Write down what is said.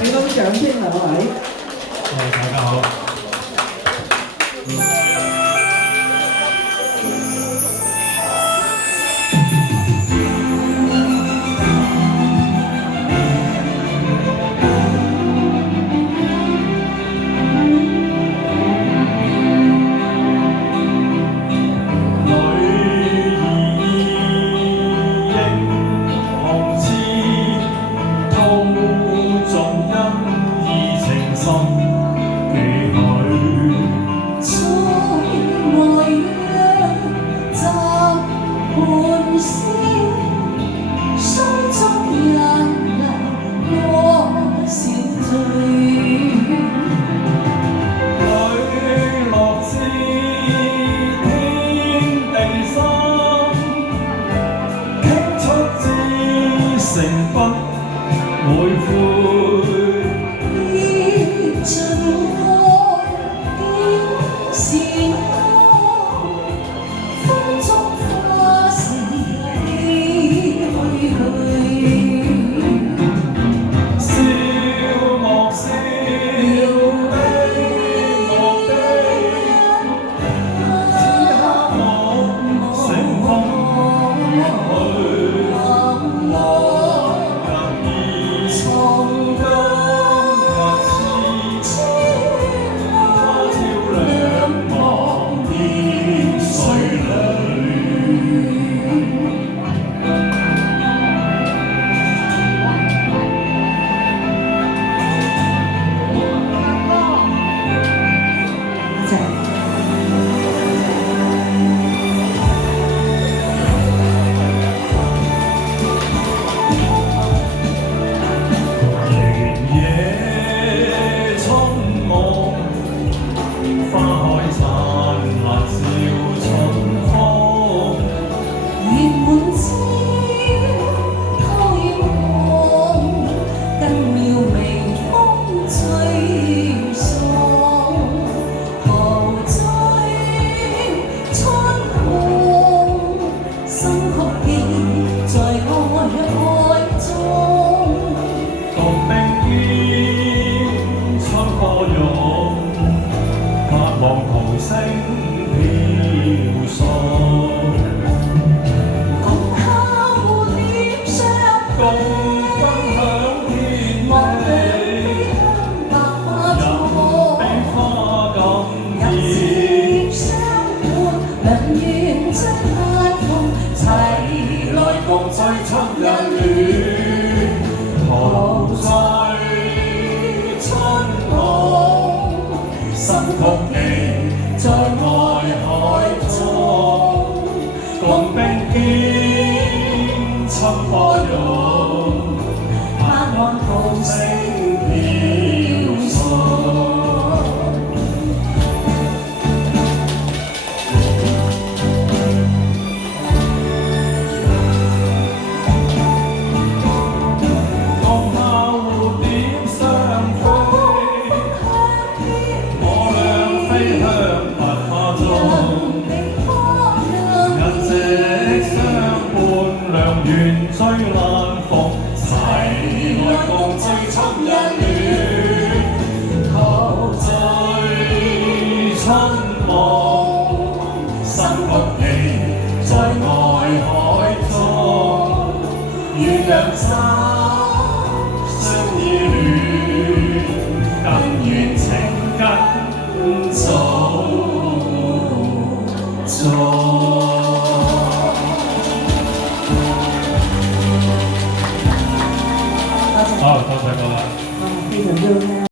俾多啲掌聲兩位。大家好。成不會悔，跌進愛竟是愛，風中化成你去。笑莫笑悲莫悲，此刻我成風去。星飄送，共敲蝴蝶雙共分享天地，白花錯，比花更日漸相伴，良緣將盼望，齊來共醉春日暖，陶醉春夢，心曲寄。在愛海中，共並肩親波擁，盼望桃星飄送。共敲蝴蝶雙飛，我倆飛向。緣最難逢，齊來共醉春日暖，陶醉春夢，心曲寄在愛海中，願兩心相依戀，更願情根早續。好，多謝各位。非常優。